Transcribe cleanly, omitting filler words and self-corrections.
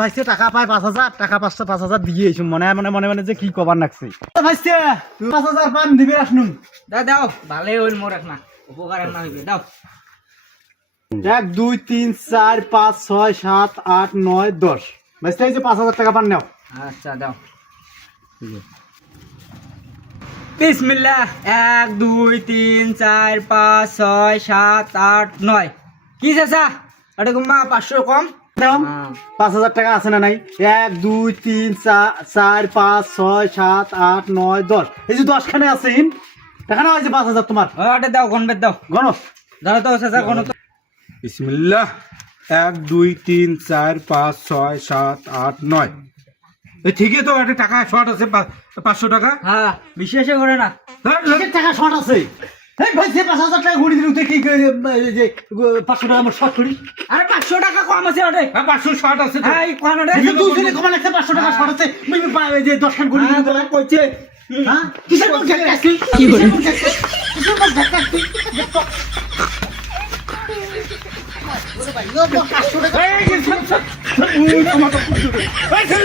ভাইছে টাকা পায় 5,000 টাকা 5,000 দিয়ে এসে মনে মনে মনে যে কি কবার নাকছে ভাইছে 5,000 পান দিবে আসনুন দাও ভালোই হইল মোর না উপকার না হইবে দাও 1 2 3 4 5 6 7 8 9 10 ভাইছে এই যে 5,000 টাকা পান নাও আচ্ছা দাও বিসমিল্লাহ 1 2 3 4 5 6 7 8 9 কি চাচা এটা গুম্মা 500 কম দাম 5,000 টাকা আছে না নাই 1 2 3 4 5 6 7 8 9 10 এই যে 10 খানে আছে টাকা না হইছে 5,000 তোমার ওটা দাও গণবে দাও গণ দাও তো চাচা গণ তো বিসমিল্লাহ 1 2 3 4 5 6 7 8 9 ঠিকই তো একটা টাকা শর্ট আছে 500 টাকা হ্যাঁ বিশ্বাসই করে না কিসের টাকা শর্ট আছে এই ভাই যে 5,000 টাকা গুড়ি দিলু তুই কি যে 500 টাকা আমার শর্ট করি আরে 500 টাকা কম আছে ওটা 500 শর্ট আছে তো। হ্যাঁ এই কোন ওটা তুই যদি কমান একটা 500 টাকা শর্ট আছে এই যে 10 খান গুড়ি দিলু তোলা কইছে হ্যাঁ কিসের মুখ ঝাকাছি কি করে কিসের মুখ ঝাকাছি এই যে